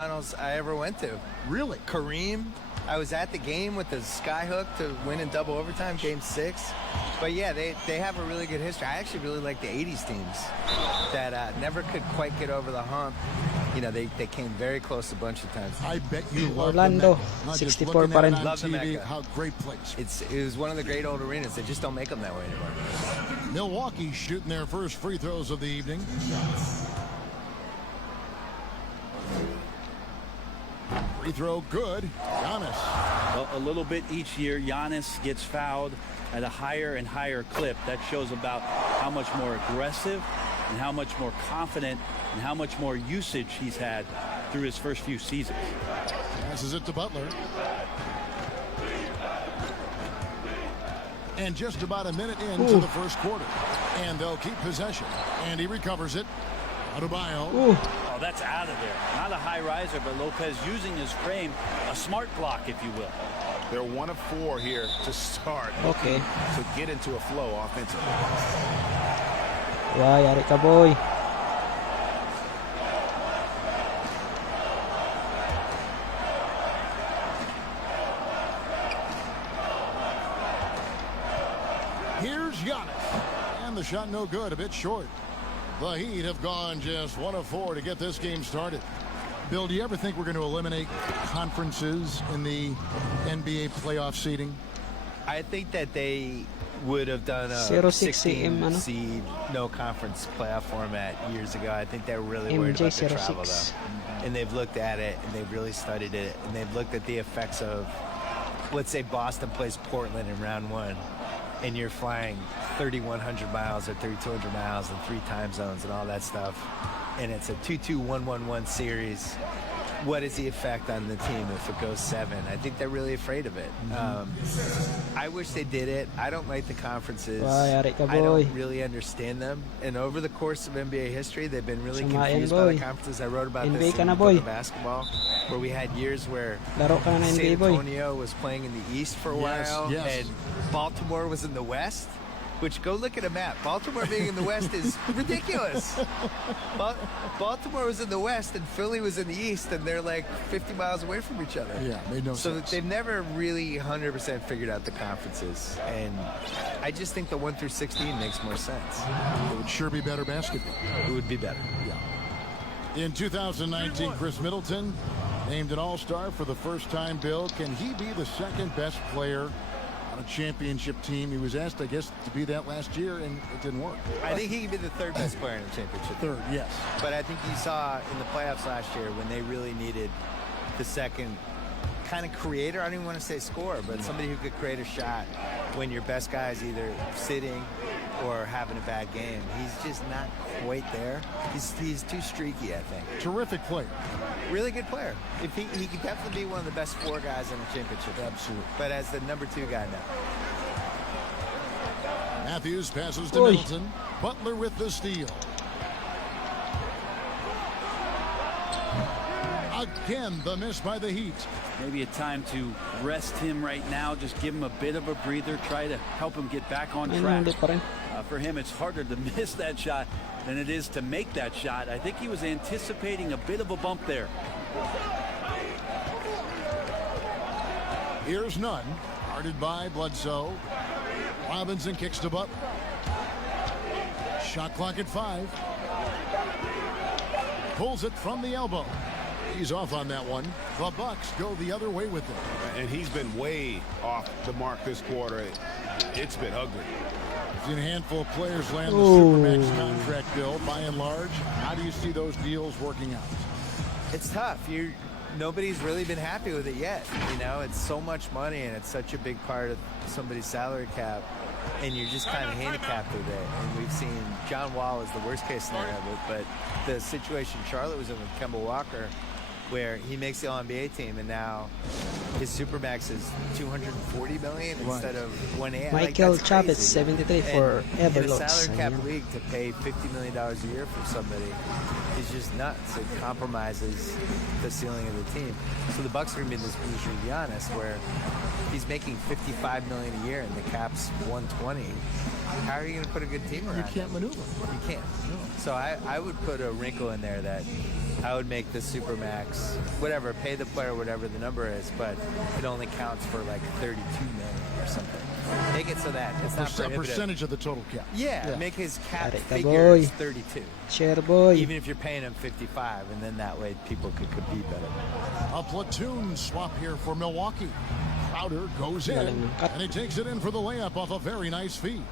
finals I ever went to. Really? Kareem. I was at the game with the skyhook to win in double overtime, game 6. But yeah, they have a really good history. I actually really like the 80s teams that never could quite get over the hump. You know, they came very close a bunch of times. I bet you love Orlando, the 64 pa rin. Love the Mecca. How great place. It was one of the great old arenas. They just don't make them that way anymore. Milwaukee shooting their first free throws of the evening. Free throw good. Giannis. Well, a little bit each year, Giannis gets fouled at a higher and higher clip. That shows about how much more aggressive and how much more confident and how much more usage he's had through his first few seasons. Passes it to Butler. And just about a minute into the first quarter. And they'll keep possession. And he recovers it. Adebayo. Oh, that's out of there. Not a high riser, but Lopez using his frame, a smart block, if you will. They're 1 of 4 here to start. Okay. To get into a flow offensively. Wah, yari ka, boy. Here's Giannis. And the shot no good, a bit short. The Heat have gone just 1 of 4 to get this game started. Bill, do you ever think we're going to eliminate conferences in the NBA playoff seeding? I think that they would have done a 06 16 AM, seed, no conference playoff format years ago. I think they're really worried about the travel, though. And they've looked at it, and they've really studied it, and they've looked at the effects of, let's say Boston plays Portland in round 1, and you're flying 3,100 miles or 3,200 miles in 3 time zones and all that stuff, and it's a 2-2-1-1-1 series. What is the effect on the team if it goes 7? I think they're really afraid of it. I wish they did it. I don't like the conferences. Wah, yari ka, I boy. don't really understand them. And over the course of NBA history, they've been really Sumain, confused by the boy. conferences. I wrote about NBA this ka in na, the book boy. of basketball, where we had years where Laro ka na ng San NBA, boy. Antonio was playing in the East for a Yes, while, yes. and Baltimore was in the West. Which, go look at a map. Baltimore being in the West is ridiculous. Baltimore was in the West and Philly was in the East, and they're like 50 miles away from each other. Yeah, made no So sense. they've never really 100% figured out the conferences. And I just think the 1 through 16 makes more sense. It would sure be better basketball. It would be better. Yeah. In 2019, Chris Middleton named an All-Star for the first time. Bill, can he be the second best player on a championship team? He was asked, I guess, to be that last year, and it didn't work. I think he could be the 3rd best player in the championship. Third, yes. But I think you saw in the playoffs last year when they really needed the second kind of creator. I don't even want to say scorer, but somebody who could create a shot when your best guy is either sitting or having a bad game. He's just not quite there. He's too streaky, I think. Terrific player. Really good player. If he could definitely be one of the best 4 guys in the championship. Absolutely. But as the number 2 guy now. Matthews passes to Oy. Middleton. Butler with the steal. Again, the miss by the Heat. Maybe a time to rest him right now, just give him a bit of a breather, try to help him get back on Ayun, track. hindi pa rin. For him, it's harder to miss that shot than it is to make that shot. I think he was anticipating a bit of a bump there. Here's none. Guarded by Bledsoe. Robinson kicks to Butler. Shot clock at 5. Pulls it from the elbow. He's off on that one. The Bucks go the other way with it. And he's been way off the mark this quarter. It's been ugly. We've seen a handful of players land the Ooh. Supermax contract, Bill. By and large, how do you see those deals working out? It's tough. Nobody's really been happy with it yet. You know, it's so much money and it's such a big part of somebody's salary cap, and you're just kind of handicapped with it. And we've seen John Wall is the worst case scenario, but the situation Charlotte was in with Kemba Walker, where he makes the All-NBA team and now his supermax is $240 million instead of $180. Michael that's Chavez, crazy. 73 for And in a Everlocks. salary cap Ayun. league to pay $50 million a year for somebody is just nuts. It compromises the ceiling of the team. So the Bucks are going to be in this position with Giannis where he's making $55 million a year and the cap's $120. How are you going to put a good team around You can't him? maneuver. You can't. So I would put a wrinkle in there that I would make the super max, whatever, pay the player whatever the number is, but it only counts for like 32 million or something. Make it so that it's not A percentage of the total cap. Yeah, make his cap Arika, figure boy. 32. Share boy. Even if you're paying him 55, and then that way people could compete better. A platoon swap here for Milwaukee. Crowder goes in, Galing. and he takes it in for the layup off a very nice feed.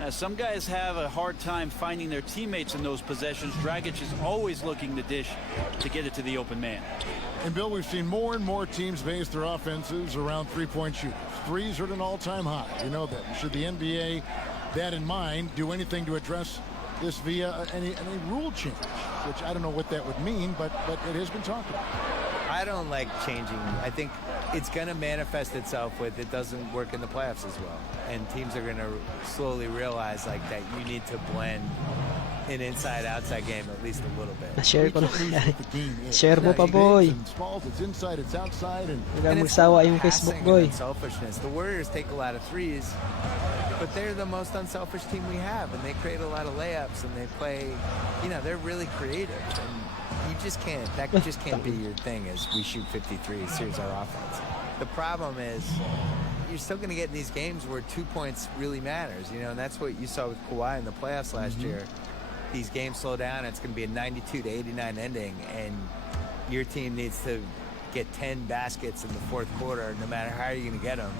Now, some guys have a hard time finding their teammates in those possessions. Dragic is always looking to dish to get it to the open man. And Bill, we've seen more and more teams base their offenses around three-point shooters. Threes are at an all-time high. You know that. Should the NBA, that in mind, do anything to address this via any rule change? Which I don't know what that would mean, but it has been talked about. I don't like changing. I think it's going to manifest itself with it doesn't work in the playoffs as well. And teams are going to slowly realize like that you need to blend an inside-outside game at least a little bit. Na-share ko na. We can't lose what the game is. Share mo pa, It's boy. and smalls, it's inside, it's outside, and Huwag And it's magsawa not yung Facebook, passing boy. and selfishness. The Warriors take a lot of threes, but they're the most unselfish team we have, and they create a lot of layups, and they play, you know, they're really creative. And you just can't, that just can't be your thing is we shoot 53s, here's our offense. The problem is you're still going to get in these games where 2 points really matters, you know, and that's what you saw with Kawhi in the playoffs last year. These games slow down, it's going to be a 92-89 ending, and your team needs to get 10 baskets in the fourth quarter, no matter how you're going to get them.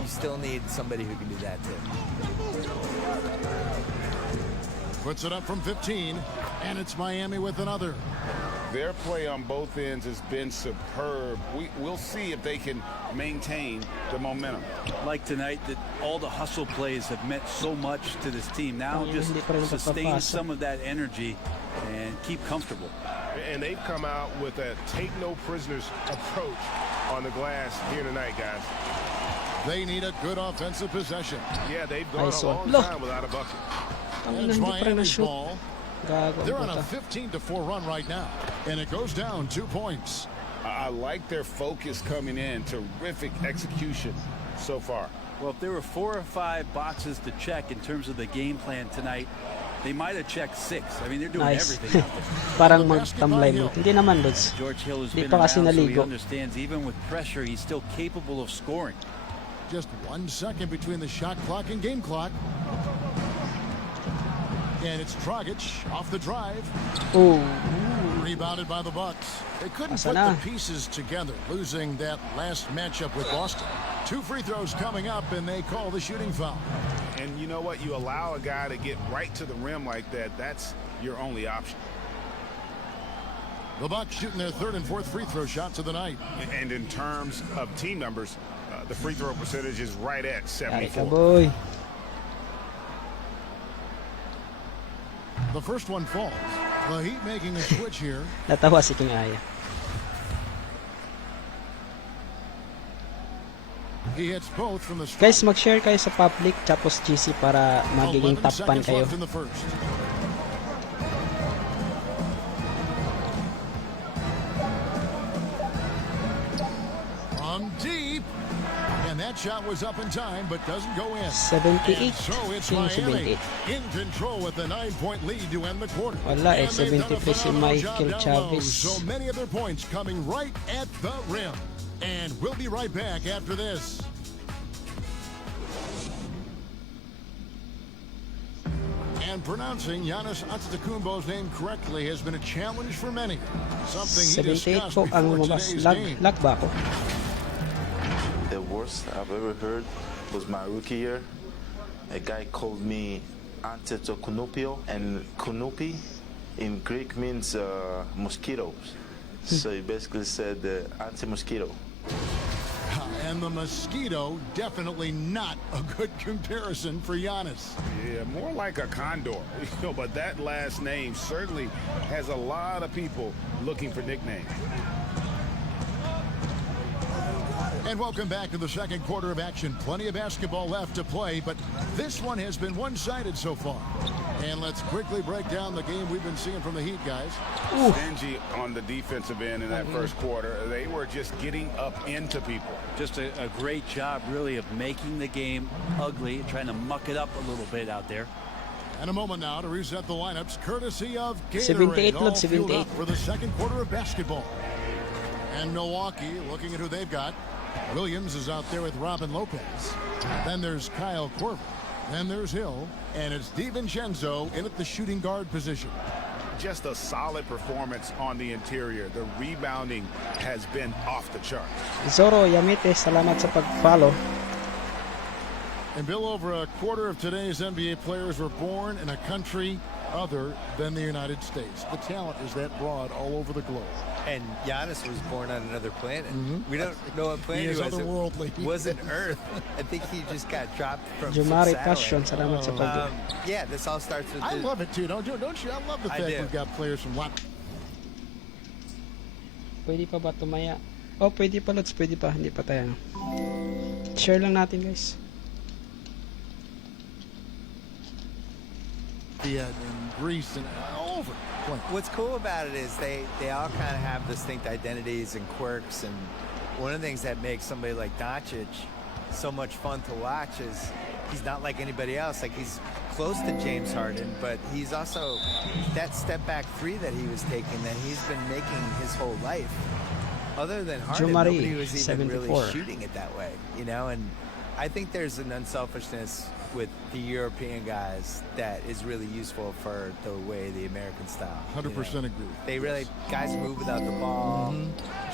You still need somebody who can do that too. puts it up from 15, and it's Miami with another. Their play on both ends has been superb. We'll see if they can maintain the momentum. Like tonight, that all the hustle plays have meant so much to this team. Now just sustain some of that energy and keep comfortable. And they've come out with a take no prisoners approach on the glass here tonight, guys. They need a good offensive possession. Yeah, they've gone a long time without a bucket. And it's Miami's ball. Gago, They're on a 15-4 run right now, and it goes down 2 points. I like their focus coming in. Terrific execution so far. Well, if there were 4 or 5 boxes to check in terms of the game plan tonight, they might have checked 6. I mean, they're doing everything out there. Parang magtamlay mo. Hindi naman, Lods. George Hill has Di been pa around, kasi so he naligo. understands even with pressure, he's still capable of scoring. Just 1 second between the shot clock and game clock. And it's Dragic off the drive. Oh, Rebounded by the Bucks. They couldn't put the pieces together, losing that last matchup with Boston. 2 free throws coming up, and they call the shooting foul. And you know what? You allow a guy to get right to the rim like that. That's your only option. The Bucks shooting their 3rd and 4th free throw shots of the night. And in terms of team numbers, the free throw percentage is right at 74. boy. The first one falls. The Heat making a switch here. Natawa si King Aya. He hits both from the Guys, mag-share kayo sa public tapos GC para magiging top fan kayo. Left in the first. From deep. And that shot was up in time, but doesn't go in. 78. And so it's Sino Miami 78? in control with a 9-point lead to end the quarter. Wala eh, And they've done a 73 si phenomenal job Michael down low. Chavez. So many of their points coming right at the rim. And we'll be right back after this. And pronouncing Giannis Antetokounmpo's name correctly has been a challenge for many. Something he 78 discussed po ang before lumabas. today's game. Lag ba ako? The worst I've ever heard was my rookie year. A guy called me Antetokounmpo, and Kunupi in Greek means mosquitoes. So he basically said anti-mosquito. And the mosquito, definitely not a good comparison for Giannis. Yeah, more like a condor. But that last name certainly has a lot of people looking for nicknames. And welcome back to the second quarter of action. Plenty of basketball left to play, but this one has been one-sided so far. And let's quickly break down the game we've been seeing from the Heat, guys. Stingy on the defensive end in that first quarter. They were just getting up into people. Just a great job, really, of making the game ugly, trying to muck it up a little bit out there. And a moment now to reset the lineups, courtesy of 78 Gatorade, load, all fueled 78. up for the second quarter of basketball. And Milwaukee, looking at who they've got. Williams is out there with Robin Lopez. Then there's Kyle Korver. Then there's Hill. And it's DiVincenzo in at the shooting guard position. Just a solid performance on the interior. The rebounding has been off the chart. Zoro Yamete, salamat sa pag-follow. And Bill, over a quarter of today's NBA players were born in a country other than the United States. The talent is that broad all over the globe. And Giannis was born on another planet. We don't know what planet He is was. otherworldly. It wasn't Earth. I think he just got dropped from Jumari some Passion, satellite. salamat sa pag Yeah, this all starts with I love it too, don't you? I love the I fact do. we've got players from Latin. Pwede pa ba tumaya? Oh, pwede pa, Lods. Pwede pa. Hindi pa tayo. Share lang natin, guys. In Greece and all over. What's cool about it is they all kind of have distinct identities and quirks, and one of the things that makes somebody like Doncic so much fun to watch is he's not like anybody else. Like, he's close to James Harden, but he's also that step back three that he was taking that he's been making his whole life. Other than Harden, Jumari, nobody was even 74. really shooting it that way, you know. And I think there's an unselfishness with the European guys that is really useful for the way the American style. 100% agree. They really, guys move without the ball,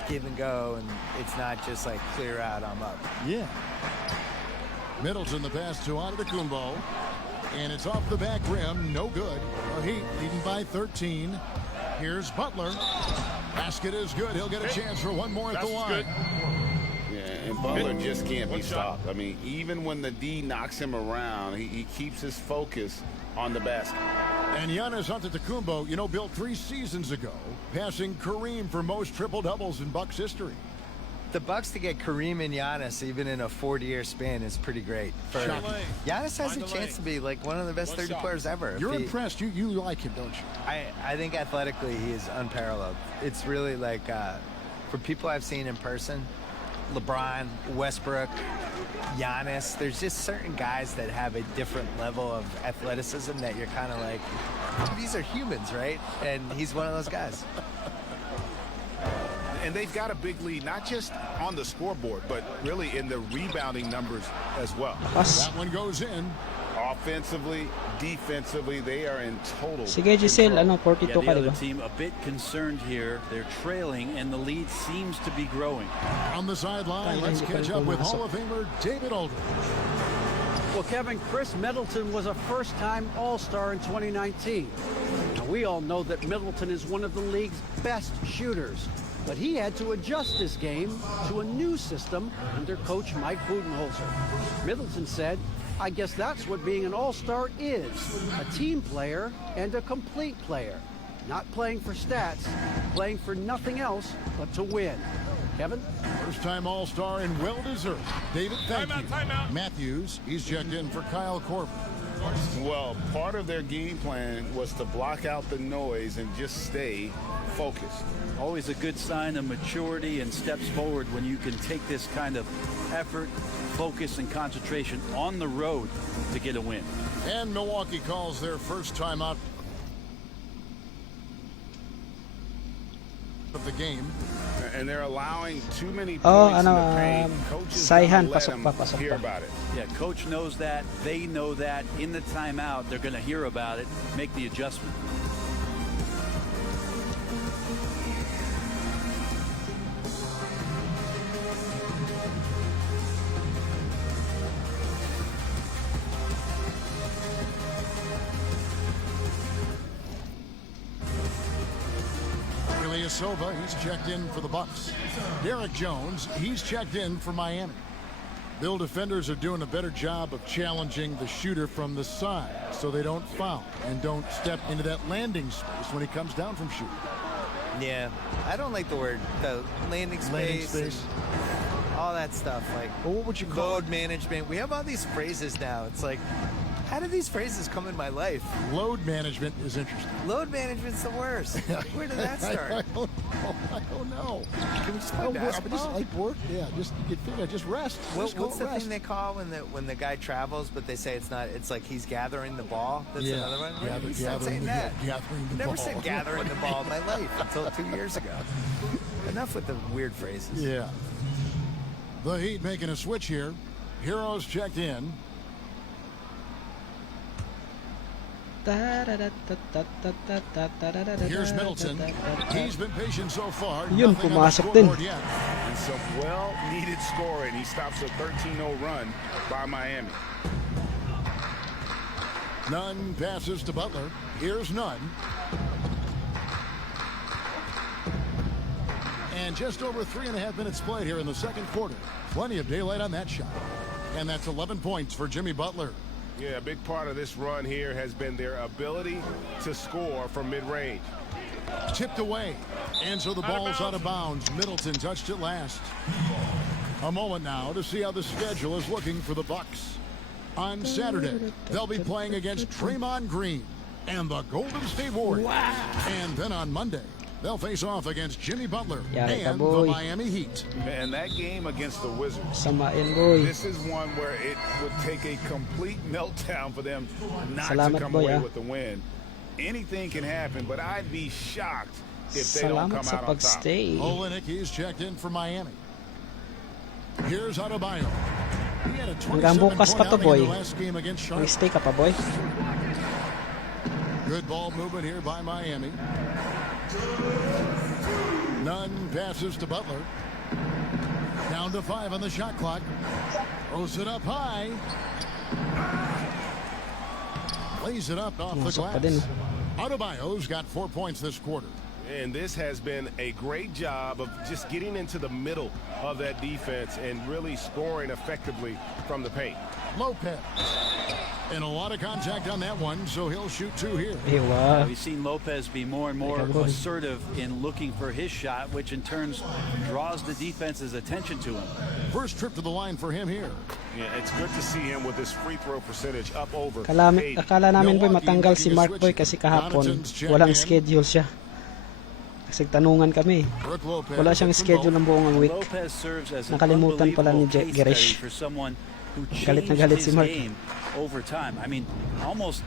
give and go, and it's not just like clear out, I'm up. Yeah. Middleton the pass to Antetokounmpo. And it's off the back rim, no good. The Heat leading by 13. Here's Butler. Basket is good. He'll get a chance for one more at the line. Yeah, and Butler just can't be stopped. I mean, even when the D knocks him around, he keeps his focus on the basket. And Giannis Antetokounmpo, you know, built 3 seasons ago, passing Kareem for most triple-doubles in Bucks history. The Bucks to get Kareem and Giannis even in a 40-year span is pretty great. Giannis has a chance to be like one of the best 30 players ever. You're impressed. You like him, don't you? I think athletically he is unparalleled. It's really like, for people I've seen in person, LeBron, Westbrook, Giannis, there's just certain guys that have a different level of athleticism that you're kind of like, these are humans, right? And he's one of those guys. And they've got a big lead, not just on the scoreboard, but really in the rebounding numbers as well. That one goes in. Offensively, defensively, they are in total Sige, Giselle, ano, 42 Yeah, ka, the di other ba? team a bit concerned here. They're trailing, and the lead seems to be growing. On the sideline, let's catch up with Hall of Famer David Aldridge. Well, Kevin, Chris Middleton was a first-time All-Star in 2019. Now, we all know that Middleton is one of the league's best shooters, but he had to adjust his game to a new system under coach Mike Budenholzer. Middleton said, "I guess that's what being an all-star is, a team player and a complete player. Not playing for stats, playing for nothing else but to win." Kevin? First-time All-Star and well-deserved. David, thank you. Matthews, he's checked in for Kyle Korver. Well, part of their game plan was to block out the noise and just stay focused. Always a good sign of maturity and steps forward when you can take this kind of effort, focus, and concentration on the road to get a win. And Milwaukee calls their first timeout of the game. And they're allowing too many points Oh, in ano, the paint. Coaches Saihan, don't let pasok them pa, pasok hear pa. about it. Yeah, coach knows that. They know that. In the timeout, they're going to hear about it, make the adjustment. Ilyasova, he's checked in for the Bucks. Derek Jones, he's checked in for Miami. Bill, defenders are doing a better job of challenging the shooter from the side so they don't foul and don't step into that landing space when he comes down from shooting. Yeah, I don't like the word, the landing space. And all that stuff, like Well, what would you call load management. We have all these phrases now. It's like, How do these phrases come in my life? Load management is interesting. Load management's the worst. Where did that start? I don't know. Can we just play basketball? Just like work. Yeah, just you figure, just rest. What's Just the rest. thing they call when the guy travels, but they say it's not? It's like he's gathering the ball. That's another one. Stop saying that. Gathering the Never ball. said gathering the ball in my life until 2 years ago. Enough with the weird phrases. Yeah. The Heat making a switch here. Heroes checked in. Here's Middleton. He's been patient so far. Yun, Nothing on the pumasok din. scoreboard yet. And some well-needed scoring. He stops a 13-0 run by Miami. Nunn passes to Butler. Here's Nunn. And just over 3.5 minutes played here in the second quarter. Plenty of daylight on that shot. And that's 11 points for Jimmy Butler. Yeah, a big part of this run here has been their ability to score from mid-range. Tipped away. And so the ball's out of bounds. Middleton touched it last. A moment now to see how the schedule is looking for the Bucks. On Saturday, they'll be playing against Draymond Green and the Golden State Warriors. And then on Monday, they'll face off against Jimmy Butler Yari ka, and the boy. Miami Heat. Man, that game against the Wizards, Samain, boy. this is one where it would take a complete meltdown for them not Salamat, to come boy, away ah. with the win. Anything can happen, but I'd be shocked if they don't Salamat come sa out on top. pagstay. Olenek is checked in for Miami. Here's Adebayo. He had a Hanggang bukas pa to, 27-point outing boy. in the last game against Charlotte. Mag-stay ka pa, boy. Good ball movement here by Miami. Nunn passes to Butler. Down to 5 on the shot clock. Throws it up high. Lays it up off the Pumasok pa din. glass. Adebayo's got 4 points this quarter. And this has been a great job of just getting into the middle of that defense and really scoring effectively from the paint. Lopez. And a lot of contact on that one, so he'll shoot 2 here. Ewa. We've seen Lopez be more and more Ikaw, boy. assertive in looking for his shot, which in turn draws the defense's attention to him. First trip to the line for him here. Yeah, it's good to see him with his free throw percentage up over 80. Akala namin, boy, matanggal si Mark, boy, kasi kahapon walang schedule siya. Kasi tanungan kami. Brook Lopez. Wala siyang schedule ng buong week. Lopez serves as an Nakalimutan pala ni unbelievable case Gerish. study for someone who Galit na changed galit his si Mark. game over time. I mean, almost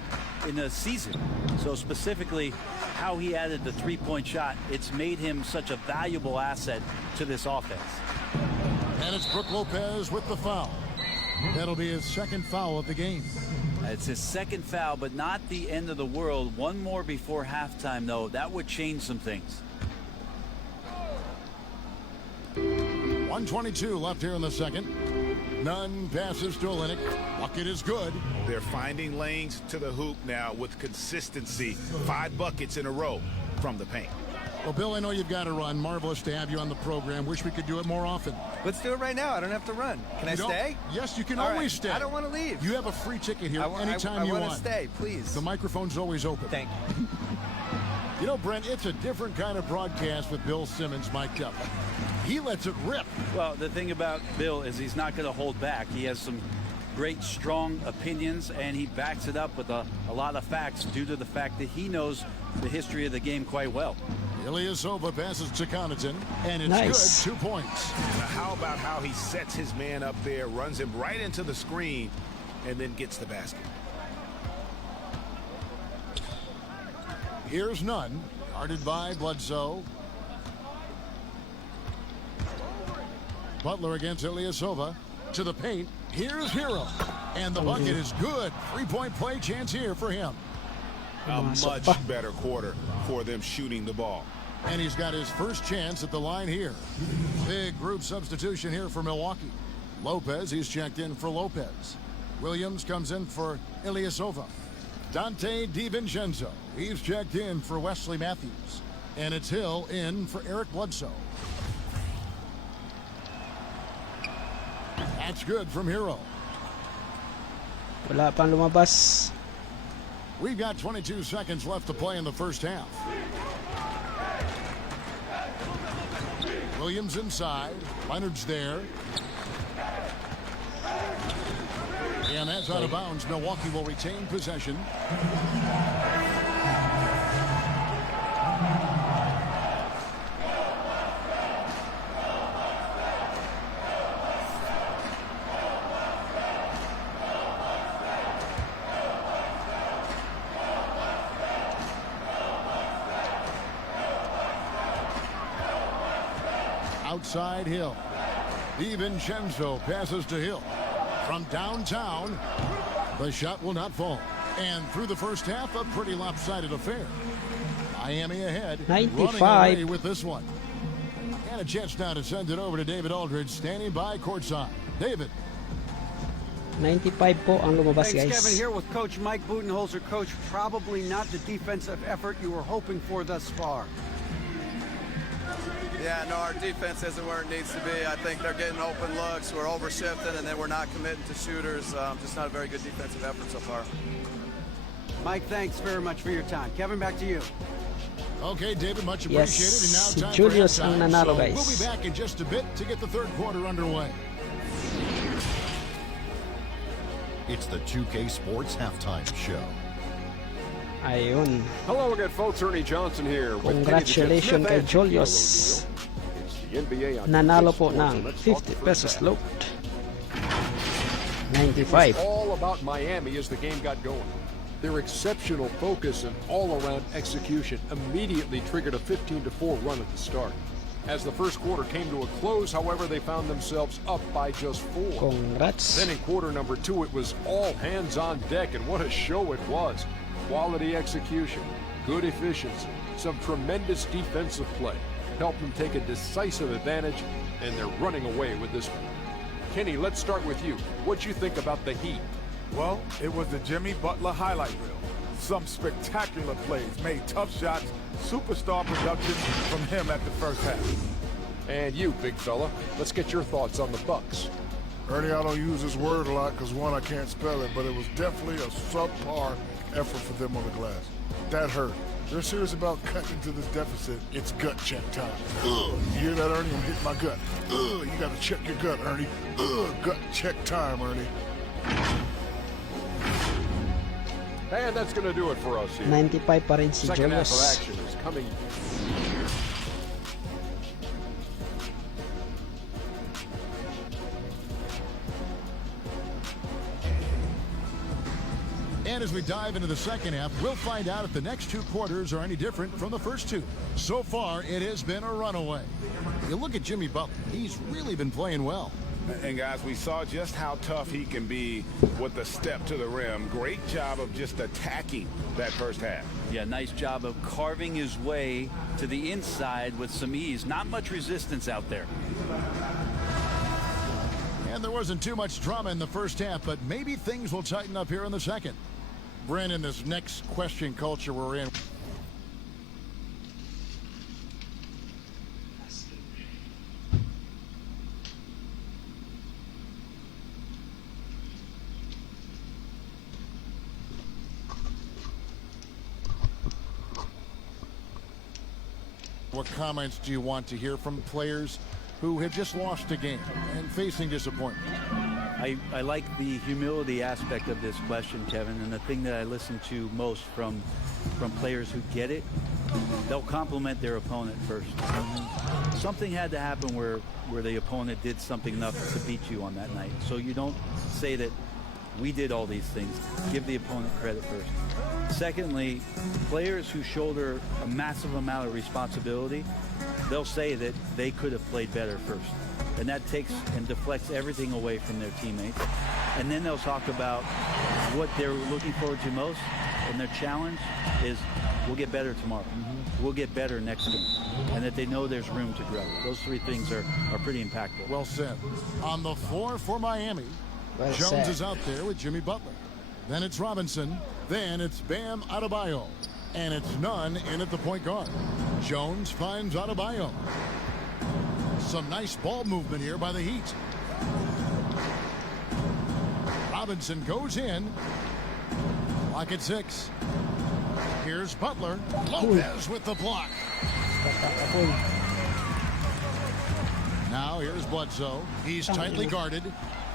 in a season. So specifically, how he added the three-point shot, it's made him such a valuable asset to this offense. And it's Brook Lopez with the foul. That'll be his second foul of the game. It's his second foul, but not the end of the world. One more before halftime, though. That would change some things. 1:22 left here in the second. Nunn passes to Olenek. Bucket is good. They're finding lanes to the hoop now with consistency. 5 buckets in a row from the paint. Well, Bill, I know you've got to run. Marvelous to have you on the program. Wish we could do it more often. Let's do it right now. I don't have to run. Can I You don't- stay? Yes, you can All always right. stay. I don't want to leave. You have a free ticket here I want anytime you want. to stay, please. The microphone's always open. Thank you. You know, Brent, it's a different kind of broadcast with Bill Simmons mic'd up. He lets it rip. Well, the thing about Bill is he's not going to hold back. He has some great, strong opinions, and he backs it up with a lot of facts due to the fact that he knows the history of the game quite well. Ilyasova passes to Connaughton, and it's Nice. good. 2 points. Now, how about how he sets his man up there, runs him right into the screen, and then gets the basket? Here's Nunn, guarded by Bledsoe. Butler against Ilyasova. To the paint. Here's Hero. And the bucket is good. 3-point play chance here for him. A Pumasok much pa. better quarter for them shooting the ball. And he's got his first chance at the line here. Big group substitution here for Milwaukee. Lopez, he's checked in for Lopez. Williams comes in for Ilyasova. Dante DiVincenzo, he's checked in for Wesley Matthews. And it's Hill in for Eric Bledsoe. That's good from Hero. Wala pang lumabas. We've got 22 seconds left to play in the first half. Williams inside. Leonard's there. And that's out of bounds. Milwaukee will retain possession. Outside Hill. DiVincenzo passes to Hill. From downtown, the shot will not fall. And through the first half, a pretty lopsided affair. Miami ahead, 95. running away with this one. And a chance now to send it over to David Aldridge, standing by courtside. David. 95 po ang lumabas, Thanks, guys. Kevin, here with Coach Mike Budenholzer. Coach, probably not the defensive effort you were hoping for thus far. Yeah, no, our defense isn't where it needs to be. I think they're getting open looks. We're overshifting, and then we're not committing to shooters. Just not a very good defensive effort so far. Mike, thanks very much for your time. Kevin, back to you. Okay, David, much Yes, appreciated. And now si time Julius for ang halftime. nanalo, So guys. we'll be back in just a bit to get the third quarter underway. It's the 2K Sports Halftime Show. Ayun. Hello again, folks. Ernie Johnson here. With Congratulations kay Julius. Nanalo po ng 50 pesos load. 95. All about Miami as the game got going. Their exceptional focus and all-around execution immediately triggered a 15-4 run at the start. As the first quarter came to a close, however, they found themselves up by just 4. Congrats. Then in quarter number 2, it was all hands on deck, and what a show it was. Quality execution, good efficiency, some tremendous defensive play helped them take a decisive advantage, and they're running away with this one. Kenny, let's start with you. What'd you think about the Heat? Well, it was the Jimmy Butler highlight reel. Some spectacular plays, made tough shots, superstar production from him at the first half. And you, big fella, let's get your thoughts on the Bucks. Ernie, I don't use this word a lot because, one, I can't spell it, but it was definitely a subpar effort for them on the glass. That hurt. They're serious about cutting into this deficit. It's gut check time. Ugh, you hear that, Ernie? I'm hitting my gut. Ugh, you got to check your gut, Ernie. Ugh, gut check time, Ernie. And that's going to do it for us here. 95 pa rin si Second half of Julius. action is coming. And as we dive into the second half, we'll find out if the next 2 quarters are any different from the first 2. So far, it has been a runaway. You look at Jimmy Butler. He's really been playing well. And guys, we saw just how tough he can be with the step to the rim. Great job of just attacking that first half. Yeah, nice job of carving his way to the inside with some ease. Not much resistance out there. And there wasn't too much drama in the first half, but maybe things will tighten up here in the second. Brandon, this next question culture we're in. What comments do you want to hear from players who have just lost a game and facing disappointment? I like the humility aspect of this question, Kevin, and the thing that I listen to most from players who get it, they'll compliment their opponent first. Something had to happen where the opponent did something enough to beat you on that night. So you don't say that we did all these things. Give the opponent credit first. Secondly, players who shoulder a massive amount of responsibility, they'll say that they could have played better first. And that takes and deflects everything away from their teammates. And then they'll talk about what they're looking forward to most, and their challenge is we'll get better tomorrow. We'll get better next game. And that they know there's room to grow. Those 3 things are pretty impactful. Well said. On the floor for Miami, Well Jones said. is out there with Jimmy Butler. Then it's Robinson. Then it's Bam Adebayo. And it's Nunn in at the point guard. Jones finds Adebayo. Some nice ball movement here by the Heat. Robinson goes in. Lock at 6. Here's Butler. Lopez with the block. Now here's Bledsoe. He's tightly guarded.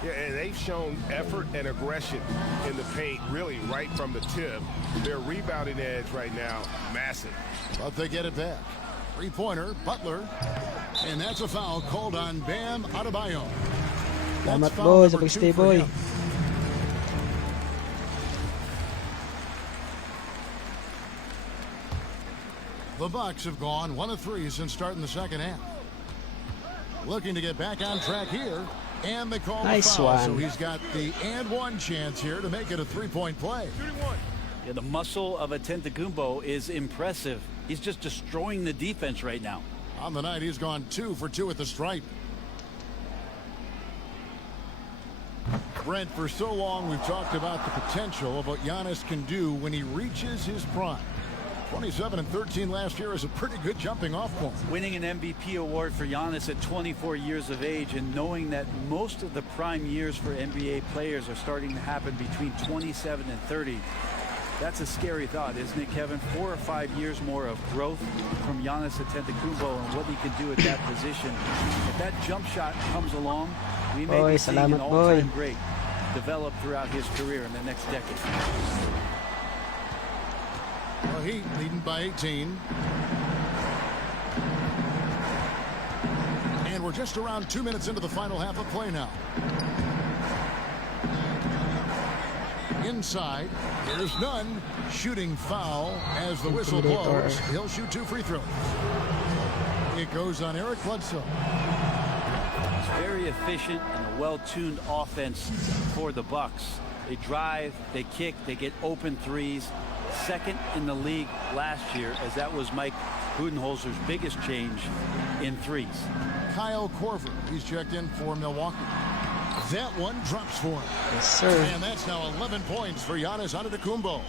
Yeah, and they've shown effort and aggression in the paint, really right from the tip. Their rebounding edge right now, massive. But they get it back. Three-pointer, Butler. And that's a foul called on Bam Adebayo. Salamat boy sa pag-stay boy. The Bucks have gone 1 of 3 since starting the second half. Looking to get back on track here. And they call the foul, so he's got the and one chance here to make it a three-point play. Yeah, the muscle of Antetokounmpo is impressive. He's just destroying the defense right now. On the night, he's gone 2 for 2 at the stripe. Brent, for so long we've talked about the potential of what Giannis can do when he reaches his prime. 27 and 13 last year is a pretty good jumping off point. Winning an MVP award for Giannis at 24 years of age, and knowing that most of the prime years for NBA players are starting to happen between 27 and 30. That's a scary thought, isn't it, Kevin? 4 or 5 years more of growth from Giannis Antetokounmpo and what he can do at that position. If that jump shot comes along, we may be seeing an all-time great develop throughout his career in the next decade. The Heat leading by 18. And we're just around 2 minutes into the final half of play now. Inside, there's none. Shooting foul as the whistle blows. He'll shoot 2 free throws. It goes on Eric Bledsoe. It's very efficient and a well-tuned offense for the Bucks. They drive, they kick, they get open threes. Second in the league last year, as that was Mike Budenholzer's biggest change in threes. Kyle Korver, he's checked in for Milwaukee. That one drops for him. Yes, sir. And that's now 11 points for Giannis Antetokounmpo.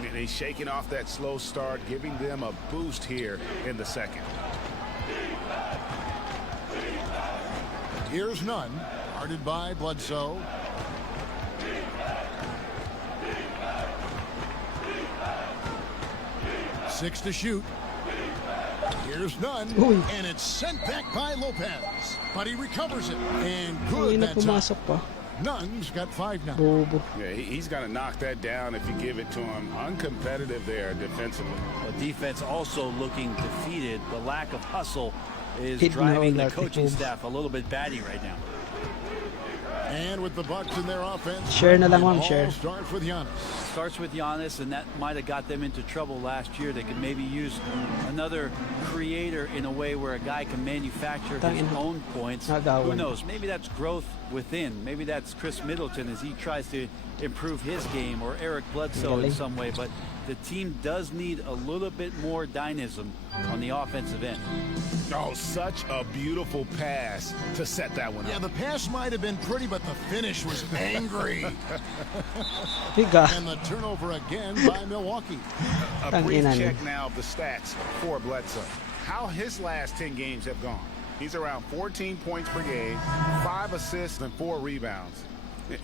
And he's shaking off that slow start, giving them a boost here in the second. Here's none. Guarded by Bledsoe. Six to shoot. Here's none. Uy. And it's sent back by Lopez. But he recovers it. And good that time. Nunn's got 5 now. Bobo. Yeah, he's got to knock that down if you give it to him. Uncompetitive there defensively. But defense also looking defeated. The lack of hustle is driving the coaching staff a little bit batty right now. And with the Bucks in their offense, share na lang, ma'am, share. Starts with Giannis. Starts with Giannis, and that might have got them into trouble last year. They could maybe use another creator in a way where a guy can manufacture his own points. Who knows? Maybe that's growth within. Maybe that's Chris Middleton as he tries to improve his game, or Eric Bledsoe in some way. But the team does need a little bit more dynamism on the offensive end. Oh, such a beautiful pass to set that one up. Yeah, the pass might have been pretty, but the finish was angry. And the turnover again by Milwaukee. A brief check now of the stats for Bledsoe. How his last 10 games have gone. He's around 14 points per game, 5 assists, and 4 rebounds.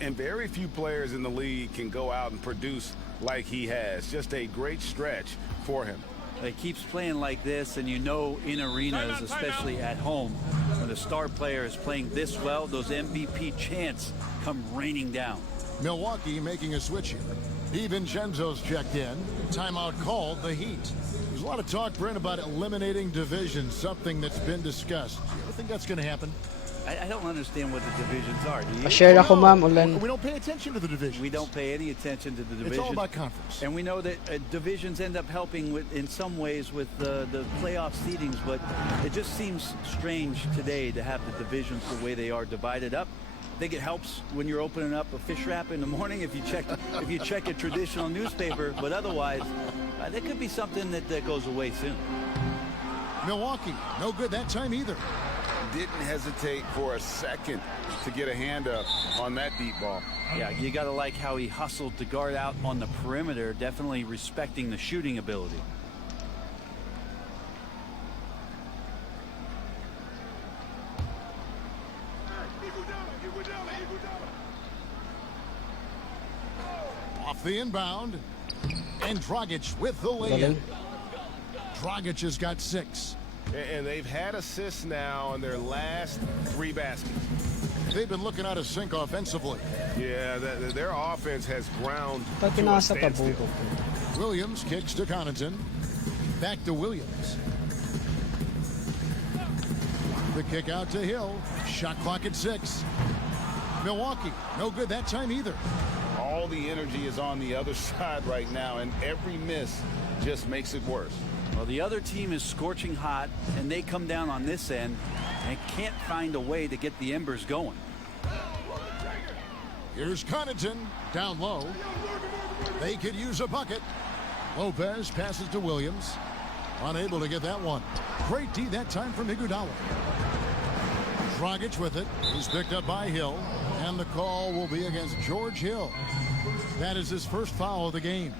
And very few players in the league can go out and produce like he has. Just a great stretch for him. He keeps playing like this, and you know in arenas, especially at home, when the star player is playing this well, those MVP chants come raining down. Milwaukee making a switch here. DiVincenzo's checked in. Timeout called, the Heat. There's a lot of talk, Brent, about eliminating divisions, something that's been discussed. Do you ever think that's going to happen? I don't understand what the divisions are. Do you? Share ako, ma'am, ulan. We don't pay attention to the divisions. We don't pay any attention to the divisions. It's all about conference. And we know that divisions end up helping in some ways with the playoff seedings, but it just seems strange today to have the divisions the way they are divided up. I think it helps when you're opening up a fish wrap in the morning if you check a traditional newspaper, but otherwise, there could be something that goes away soon. Milwaukee, no good that time either. Didn't hesitate for a second to get a hand up on that deep ball. Yeah, you got to like how he hustled to guard out on the perimeter, definitely respecting the shooting ability. Off the inbound, and Dragic with the lay-in. Dragic has got 6. And they've had assists now in their last 3 baskets. they've been looking out of sync offensively. Yeah, their offense has ground Pag to a pinasa pa standstill. buto. Williams kicks to Connaughton. Back to Williams. The kick out to Hill. Shot clock at 6. Milwaukee, no good that time either. All the energy is on the other side right now, and every miss just makes it worse. Well, the other team is scorching hot, and they come down on this end and can't find a way to get the embers going. Here's Connaughton down low. They could use a bucket. Lopez passes to Williams. Unable to get that one. Great D that time from Iguodala. Dragic with it. He's picked up by Hill. And the call will be against George Hill. That is his first foul of the game.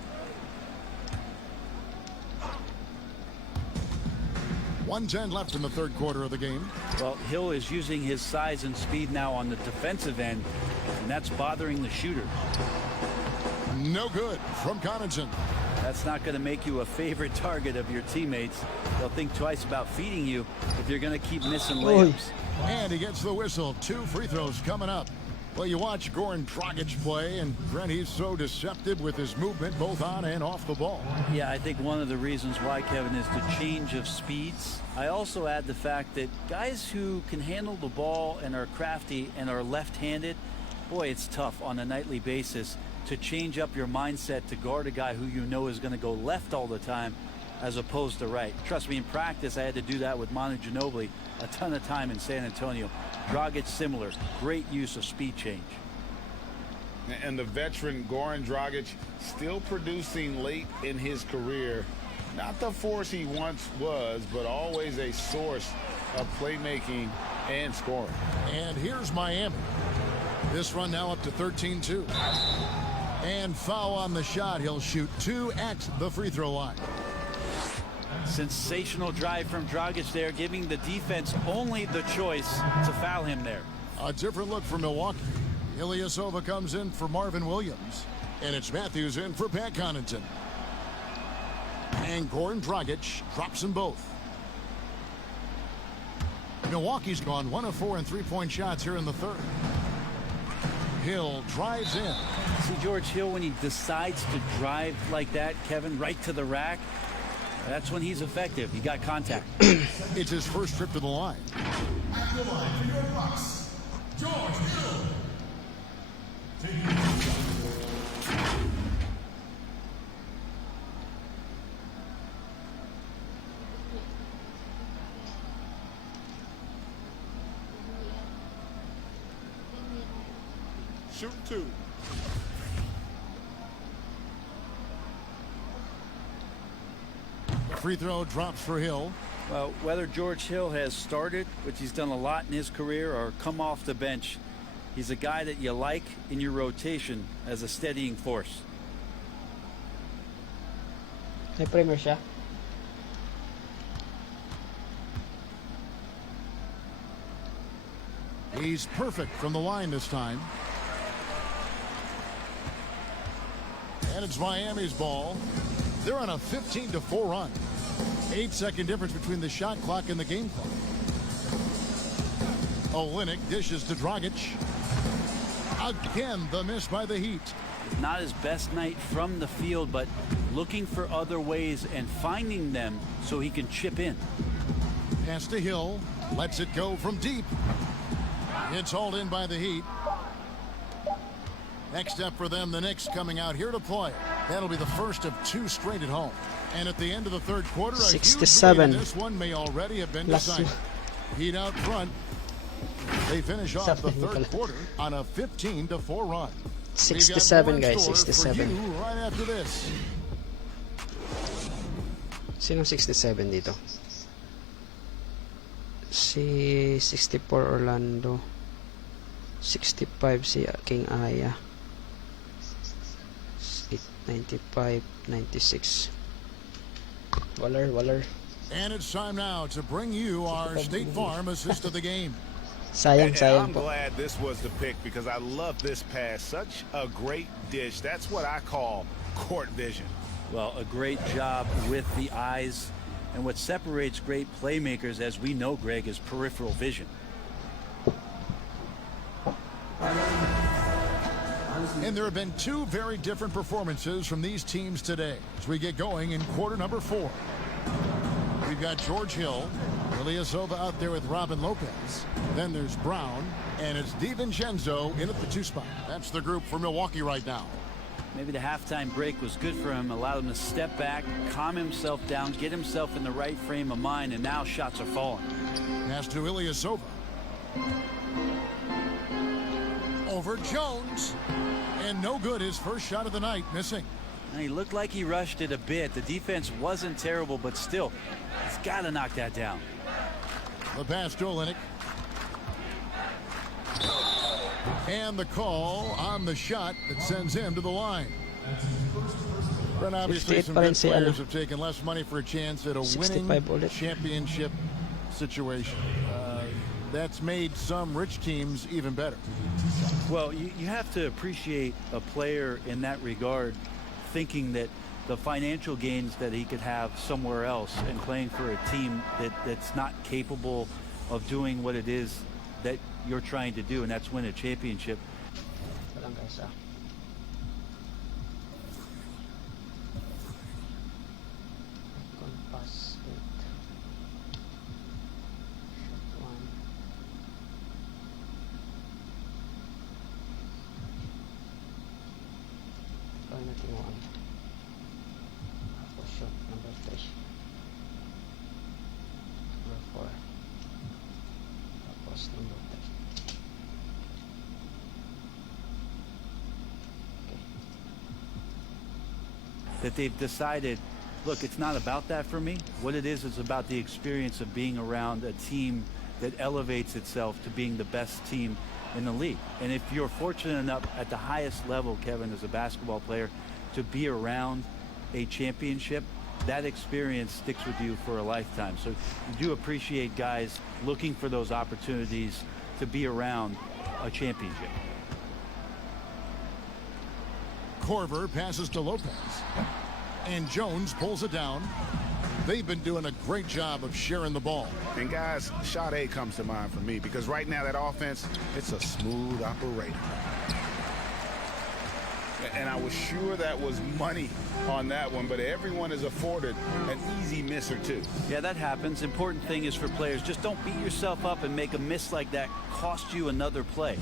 1:10 left in the third quarter of the game. Well, Hill is using his size and speed now on the defensive end, and that's bothering the shooter. No good from Connaughton. That's not going to make you a favorite target of your teammates. They'll think twice about feeding you if you're going to keep missing layups. And he gets the whistle. 2 free throws coming up. Well, you watch Goran Dragic play, and Brent, he's so deceptive with his movement both on and off the ball. Yeah, I think one of the reasons why, Kevin, is the change of speeds. I also add the fact that guys who can handle the ball and are crafty and are left-handed, boy, it's tough on a nightly basis to change up your mindset to guard a guy who you know is going to go left all the time as opposed to right. Trust me, in practice, I had to do that with Manu Ginobili a ton of time in San Antonio. Dragic similar. Great use of speed change. And the veteran Goran Dragic still producing late in his career. Not the force he once was, but always a source of playmaking and scoring. And here's Miami. This run now up to 13-2. And foul on the shot. He'll shoot 2 at the free throw line. Sensational drive from Dragic there, giving the defense only the choice to foul him there. A different look for Milwaukee. Ilyasova comes in for Marvin Williams. And it's Matthews in for Pat Connaughton. And Goran Dragic drops them both. Milwaukee's gone 1 of 4 in three-point shots here in the third. Hill drives in. See George Hill when he decides to drive like that, Kevin, right to the rack. That's when he's effective. He got contact. It's his first trip to the line. At the line for your Bucks, George Hill. Shoot 2. Free throw drops for Hill. Well, whether George Hill has started, which he's done a lot in his career, or come off the bench, he's a guy that you like in your rotation as a steadying force. May primer siya. He's perfect from the line this time. And it's Miami's ball. They're on a 15-4 run. 8-second difference between the shot clock and the game clock. Olynyk dishes to Dragic. Again, the miss by the Heat. Not his best night from the field, but looking for other ways and finding them so he can chip in. Pass to Hill. Lets it go from deep. It's hauled in by the Heat. Next up for them, the Knicks coming out here to play. That'll be the first of 2 straight at home. And at the end of the third quarter, 67. This one may already have been decided. Heat out front. They finish off the third quarter on a 15-4 run. 67 guys, 67. Right after this. Sino 67 dito? Si 64 Orlando. 65 si King Aya. 95, 96. Waller. And it's time now to bring you our State Farm assist of the game. I'm Sayang po. glad this was the pick because I love this pass. Such a great dish. That's what I call court vision. Well, a great job with the eyes. And what separates great playmakers, as we know, Greg, is peripheral vision. And there have been two very different performances from these teams today as we get going in quarter number 4. We've got George Hill, Ilyasova out there with Robin Lopez. Then there's Brown, and it's DiVincenzo in at the 2 spot. That's the group for Milwaukee right now. Maybe the halftime break was good for him, allowed him to step back, calm himself down, get himself in the right frame of mind, and now shots are falling. Pass to Ilyasova. Over Jones. And no good, his first shot of the night, missing. And he looked like he rushed it a bit. The defense wasn't terrible, but still, he's got to knock that down. The pass to Olynyk. And the call on the shot that sends him to the line. But obviously some good players have taken less money for a chance at a winning championship situation. That's made some rich teams even better. Well, you have to appreciate a player in that regard, thinking that the financial gains that he could have somewhere else and playing for a team that's not capable of doing what it is that you're trying to do, and that's win a championship. That they've decided, look, it's not about that for me. What it is about the experience of being around a team that elevates itself to being the best team in the league. And if you're fortunate enough at the highest level, Kevin, as a basketball player, to be around a championship, that experience sticks with you for a lifetime. So you do appreciate guys looking for those opportunities to be around a championship. Korver passes to Lopez. And Jones pulls it down. They've been doing a great job of sharing the ball. And guys, shot A comes to mind for me because right now that offense, it's a smooth operator. And I was sure that was money on that one, but everyone is afforded an easy miss or two. Yeah, that happens. Important thing is for players, just don't beat yourself up and make a miss like that cost you another play.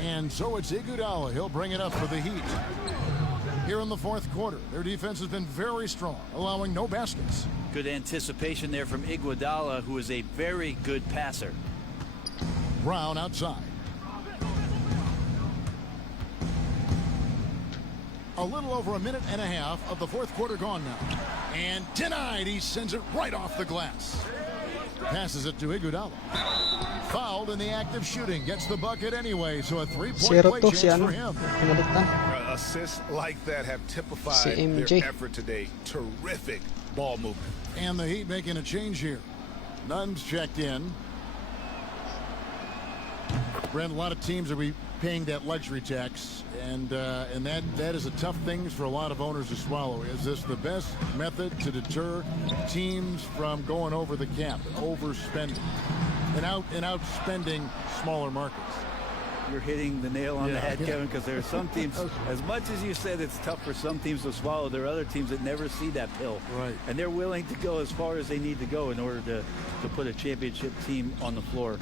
And so it's Iguodala. He'll bring it up for the Heat. Here in the 4th quarter, their defense has been very strong, allowing no baskets. Good anticipation there from Iguodala, who is a very good passer. Brown outside. A little over a minute and a half of the 4th quarter gone now. And denied. He sends it right off the glass. Passes it to Iguodala. Fouled in the act of shooting. Gets the bucket anyway, so a 3-point play chance for him. Assists like that have typified their effort today. Terrific ball movement. And the Heat making a change here. Nunn's checked in. Brent, a lot of teams will be paying that luxury tax, and that is a tough thing for a lot of owners to swallow. Is this the best method to deter teams from going over the cap, overspending, and outspending smaller markets? You're hitting the nail on the head, Kevin, because there are some teams, as much as you said it's tough for some teams to swallow, there are other teams that never see that pill. Right. And they're willing to go as far as they need to go in order to put a championship team on the floor.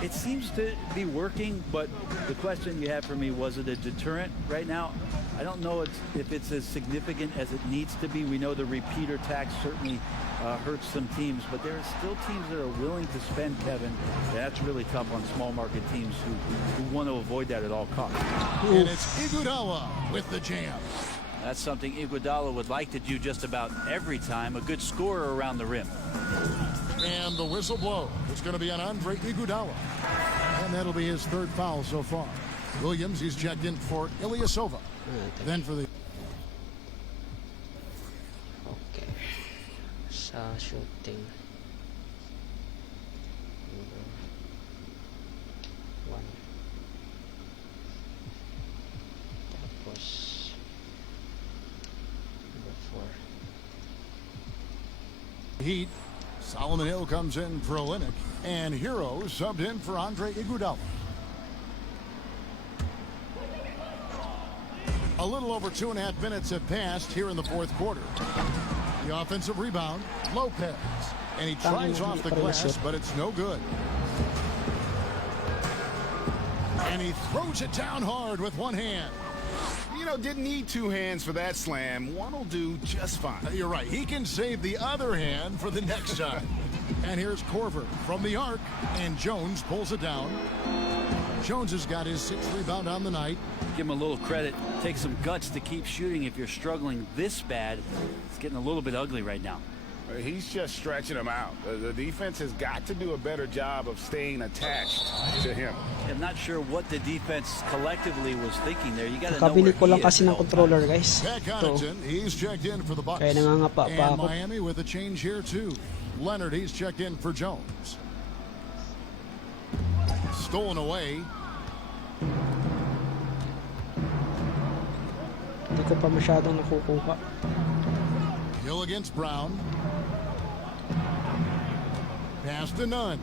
It seems to be working, but the question you have for me, was it a deterrent right now? I don't know if it's as significant as it needs to be. We know the repeater tax certainly hurts some teams, but there are still teams that are willing to spend, Kevin. That's really tough on small market teams who want to avoid that at all costs. And it's Iguodala with the jam. That's something Iguodala would like to do just about every time. A good scorer around the rim. And the whistle blow. It's going to be on Andre Iguodala. And that'll be his 3rd foul so far. Williams, he's checked in for Ilyasova. Then for the... Okay. Sa shooting. Number 1. Tapos number 4. Heat. Solomon Hill comes in for Olynyk, and Hero subbed in for Andre Iguodala. A little over 2.5 minutes have passed here in the fourth quarter. The offensive rebound, Lopez. And he tries off the glass, but it's no good. And he throws it down hard with one hand. You know, didn't need two hands for that slam. One will do just fine. You're right. He can save the other hand for the next time. And here's Korver from the arc, and Jones pulls it down. Jones has got his 6th rebound on the night. Give him a little credit. Take some guts to keep shooting if you're struggling this bad. It's getting a little bit ugly right now. He's just stretching him out. The defense has got to do a better job of staying attached to him. I'm not sure what the defense collectively was thinking there. You got to know Kabili where ko lang he is kasi at ng all controller, times. guys. Pat Connaughton, he's checked in for the Bucks. Kaya nangangapa pa And ako. Miami with a change here too. Leonard, he's checked in for Jones. Stolen away. Hindi ko pa masyadong nakukuha. Hill against Brown. Pass to Nunn.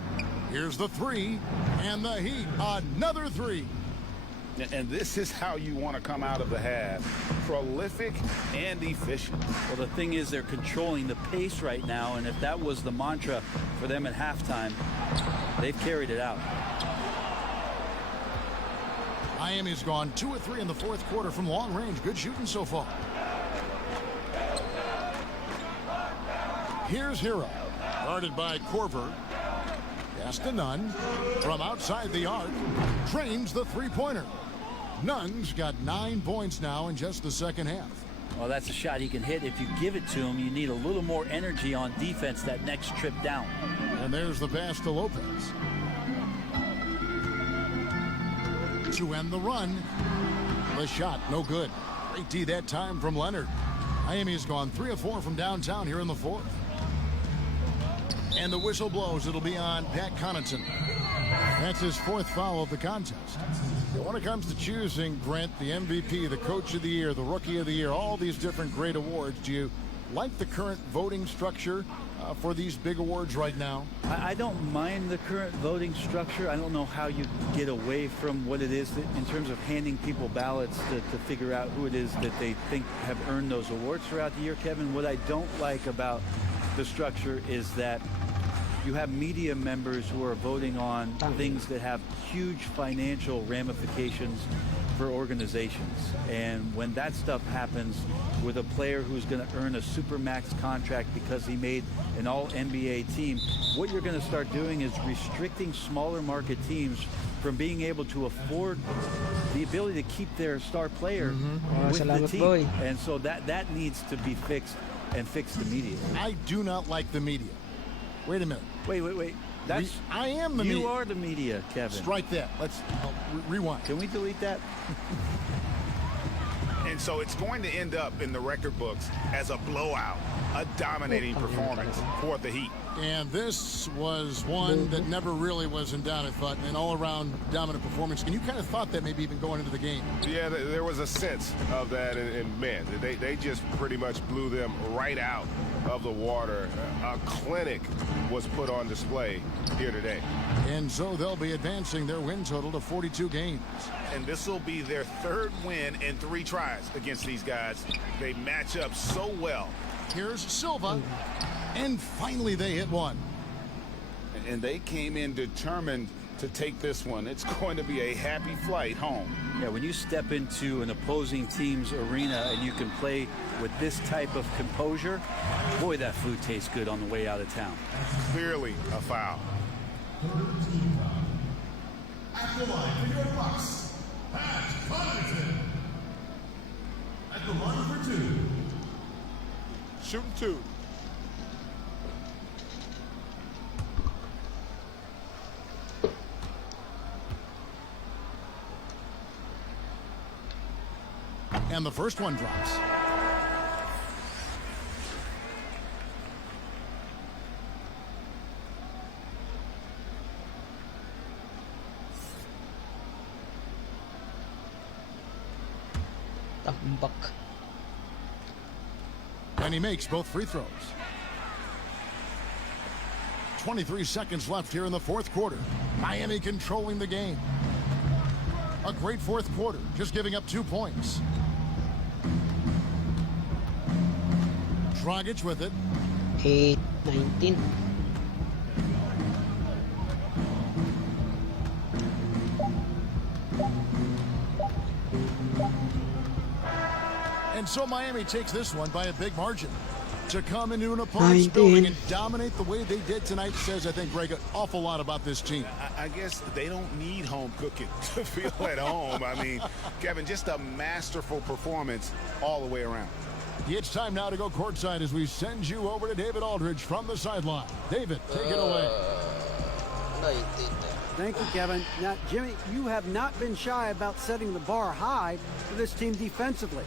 Here's the 3, and the Heat, another 3. And this is how you want to come out of the half. Prolific and efficient. Well, the thing is, they're controlling the pace right now, and if that was the mantra for them at halftime, they've carried it out. Miami's gone 2 of 3 in the fourth quarter from long range. Good shooting so far. Here's Hero, guarded by Korver. Pass to Nunn from outside the arc. Trains the three-pointer. Nunn's got 9 points now in just the second half. Well, that's a shot he can hit. If you give it to him, you need a little more energy on defense that next trip down. And there's the pass to Lopez. To end the run. The shot, no good. Great D that time from Leonard. Miami's gone 3 of 4 from downtown here in the fourth. And the whistle blows. It'll be on Pat Connaughton. That's his 4th foul of the contest. When it comes to choosing, Brent, the MVP, the Coach of the Year, the Rookie of the Year, all these different great awards, do you like the current voting structure for these big awards right now? I don't mind the current voting structure. I don't know how you get away from what it is that, in terms of handing people ballots to figure out who it is that they think have earned those awards throughout the year, Kevin. What I don't like about the structure is that you have media members who are voting on things that have huge financial ramifications for organizations. And when that stuff happens with a player who's going to earn a supermax contract because he made an all-NBA team, what you're going to start doing is restricting smaller market teams from being able to afford the ability to keep their star player with the team. Boy. And so that needs to be fixed and fixed immediately. I do not like the media. Wait a minute. Wait. I am the media. You are the media, Kevin. Strike that. Let's rewind. Can we delete that? And so it's going to end up in the record books as a blowout, a dominating performance for the Heat. And this was one that never really was in doubt, I thought, an all-around dominant performance. And you kind of thought that maybe even going into the game. Yeah, there was a sense of that, and man, they just pretty much blew them right out of the water. A clinic was put on display here today. And so they'll be advancing their win total to 42 games. And this will be their 3rd win in 3 tries against these guys. They match up so well. Here's Silva. And finally they hit one. And they came in determined to take this one. It's going to be a happy flight home. Yeah, when you step into an opposing team's arena and you can play with this type of composure, boy, that food tastes good on the way out of town. Clearly a foul. At the line for your Bucks, Pat Connaughton. At the line for 2. Shooting 2. And the first one drops. Tambak. And he makes both free throws. 23 seconds left here in the fourth quarter. Miami controlling the game. A great fourth quarter, just giving up 2 points. Dragic with it. 8-19. And so Miami takes this one by a big margin. To come into an opponent's building and dominate the way they did tonight says, I think, Greg, an awful lot about this team. I guess they don't need home cooking to feel at home. I mean, Kevin, just a masterful performance all the way around. It's time now to go courtside as we send you over to David Aldridge from the sideline. David, take it away. Thank you, Kevin. Now, Jimmy, you have not been shy about setting the bar high for this team defensively.